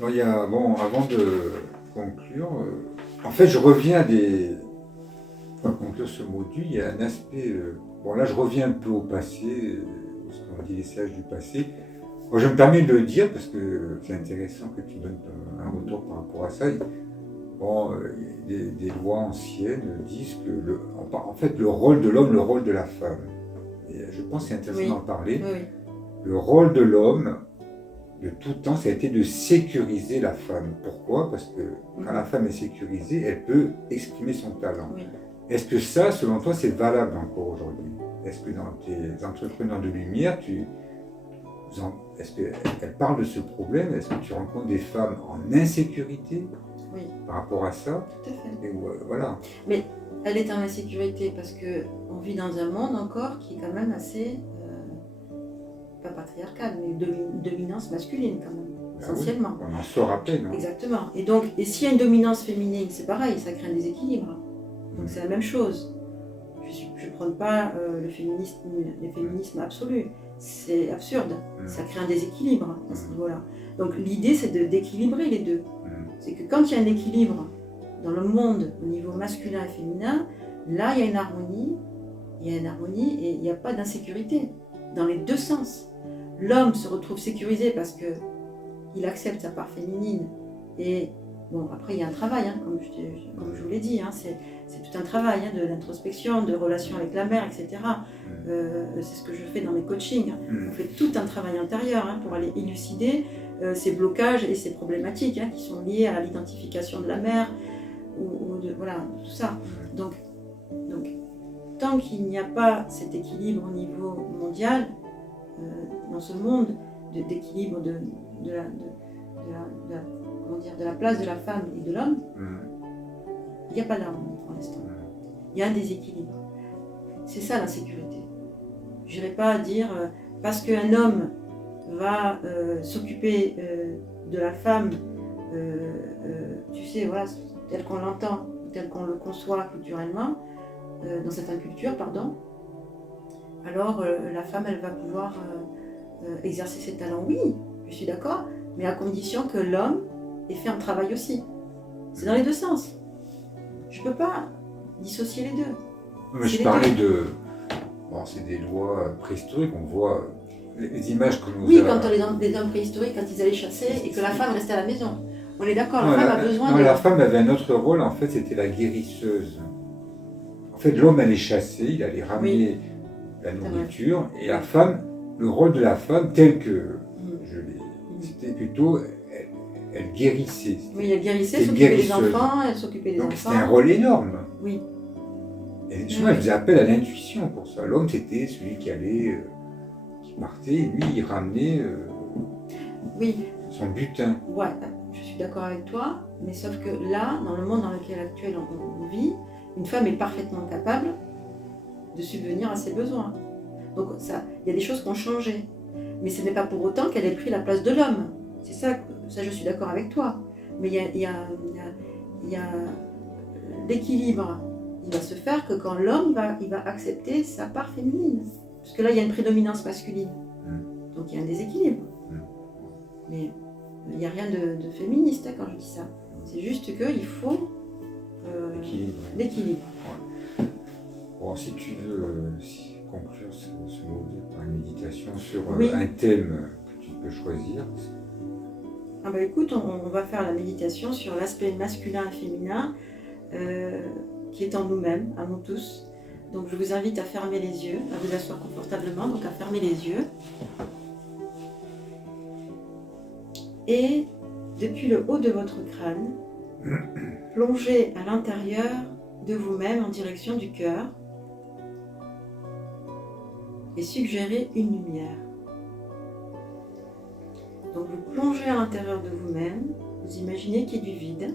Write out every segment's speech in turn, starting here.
Alors, bon, avant de conclure, en fait, je reviens à pour conclure ce module, il y a un aspect. Bon, là, je reviens un peu au passé, ce qu'on dit les sages du passé. Bon, je me permets de le dire parce que c'est intéressant que tu donnes un retour par rapport à ça. Bon, des lois anciennes disent que, en fait, le rôle de l'homme, le rôle de la femme. Et je pense que c'est intéressant Oui, d'en parler. oui, Le rôle de l'homme, de tout temps, ça a été de sécuriser la femme. Pourquoi? Parce que quand la femme est sécurisée, elle peut exprimer son talent. oui. Est-ce que ça, selon toi, c'est valable encore aujourd'hui? Est-ce que dans tes entrepreneurs de lumière, est-ce qu'elles parlent de ce problème? Est-ce que tu rencontres des femmes en insécurité Oui, par rapport à ça? tout à fait. Et voilà. Mais elle est en insécurité parce qu'on vit dans un monde encore qui est quand même assez, pas patriarcal, mais dominance masculine quand même, essentiellement. Oui, on en sort à peine. Hein. Exactement. Et s'il y a une dominance féminine, c'est pareil, ça crée un déséquilibre. Donc c'est la même chose. Je ne prône pas le féminisme absolu. C'est absurde. Ça crée un déséquilibre à ce niveau-là. Donc l'idée, c'est d'équilibrer les deux. C'est que quand il y a un équilibre dans le monde au niveau masculin et féminin, là, il y a une harmonie. Il y a une harmonie et il n'y a pas d'insécurité dans les deux sens. L'homme se retrouve sécurisé parce qu'il accepte sa part féminine et bon, après, il y a un travail, hein, comme je vous l'ai dit, hein, c'est tout un travail hein, de l'introspection, de relation avec la mère, etc. C'est ce que je fais dans mes coachings. On fait tout un travail intérieur hein, pour aller élucider ces blocages et ces problématiques hein, qui sont liées à l'identification de la mère, voilà, tout ça. Donc, tant qu'il n'y a pas cet équilibre au niveau mondial, dans ce monde d'équilibre de la place de la femme et de l'homme, il n'y a pas d'harmonie pour l'instant. Il y a un déséquilibre. C'est ça l'insécurité. Je n'irai pas dire parce qu'un homme va s'occuper de la femme, tu sais, voilà, tel qu'on l'entend, tel qu'on le conçoit culturellement, dans certaines cultures, pardon, alors la femme, elle va pouvoir exercer ses talents. Oui, je suis d'accord, mais à condition que l'homme ait fait un travail aussi. C'est dans les deux sens. Je ne peux pas dissocier les deux. Mais je parlais de... Bon, c'est des lois préhistoriques, on voit les images que nous... Oui, quand les hommes préhistoriques, quand ils allaient chasser et que la femme restait à la maison. On est d'accord, la femme a besoin de... La femme avait un autre rôle, en fait, c'était la guérisseuse. En fait, l'homme allait chasser, il allait ramener la nourriture, et la femme, le rôle de la femme, tel que je l'ai... C'était plutôt... Elle guérissait. Oui, elle guérissait, elle s'occupait des enfants, elle s'occupait des enfants. C'était un rôle énorme. Oui. Et souvent, elle faisait appel à l'intuition pour ça. L'homme, c'était celui qui allait, qui partait, et lui, il ramenait son butin. Ouais, je suis d'accord avec toi, mais sauf que là, dans le monde dans lequel actuel on vit, une femme est parfaitement capable de subvenir à ses besoins. Donc il y a des choses qui ont changé. Mais ce n'est pas pour autant qu'elle ait pris la place de l'homme. C'est ça, je suis d'accord avec toi. Mais il y a l'équilibre. Il va se faire que quand l'homme il va accepter sa part féminine. Parce que là, il y a une prédominance masculine. Donc il y a un déséquilibre. Mais il n'y a rien de féministe hein, quand je dis ça. C'est juste qu'il faut l'équilibre. Ouais. Bon, si tu veux conclure ce module par une méditation sur un thème que tu peux choisir. Ah bah écoute, on va faire la méditation sur l'aspect masculin et féminin qui est en nous-mêmes, à nous tous. Donc je vous invite à fermer les yeux, à vous asseoir confortablement, donc à fermer les yeux. Et depuis le haut de votre crâne, plongez à l'intérieur de vous-même en direction du cœur et suggérez une lumière. Donc vous plongez à l'intérieur de vous-même, vous imaginez qu'il y ait du vide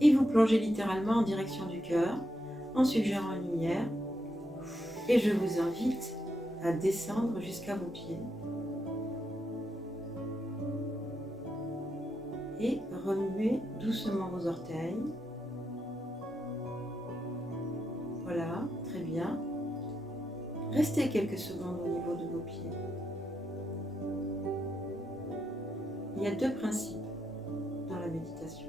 et vous plongez littéralement en direction du cœur en suggérant une lumière et je vous invite à descendre jusqu'à vos pieds. Et remuez doucement vos orteils. Voilà, très bien. Restez quelques secondes au niveau de vos pieds. il y a deux principes dans la méditation.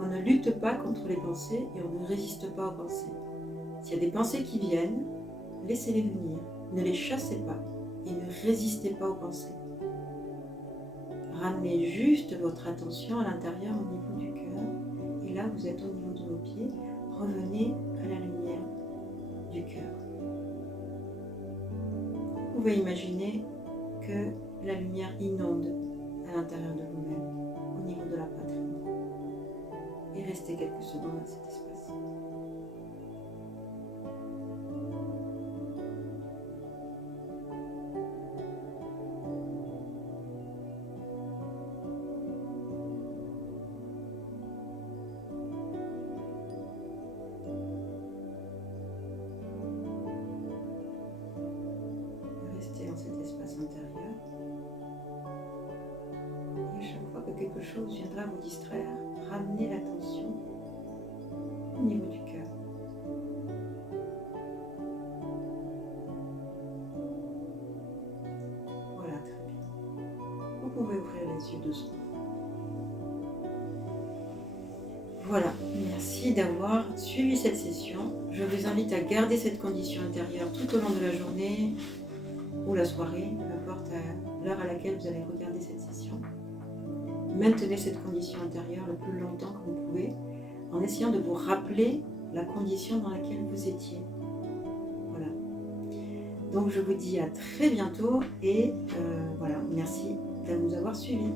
On ne lutte pas contre les pensées et on ne résiste pas aux pensées. S'il y a des pensées qui viennent, laissez-les venir, ne les chassez pas et ne résistez pas aux pensées. Ramenez juste votre attention à l'intérieur au niveau du cœur et là vous êtes au niveau de vos pieds, revenez à la lumière du cœur. Vous pouvez imaginer que la lumière inonde à l'intérieur de vous-même, au niveau de la poitrine. Et restez quelques secondes dans cet espace. Restez dans cet espace intérieur. Et à chaque fois que quelque chose viendra vous distraire, ramenez l'attention au niveau du cœur. Voilà, très bien. Vous pouvez ouvrir les yeux doucement. Voilà, merci d'avoir suivi cette session. Je vous invite à garder cette condition intérieure tout au long de la journée ou la soirée, peu importe l'heure à laquelle vous allez regarder cette session. Maintenez cette condition intérieure le plus longtemps que vous pouvez en essayant de vous rappeler la condition dans laquelle vous étiez. Voilà. Donc je vous dis à très bientôt et voilà, merci de nous avoir suivis.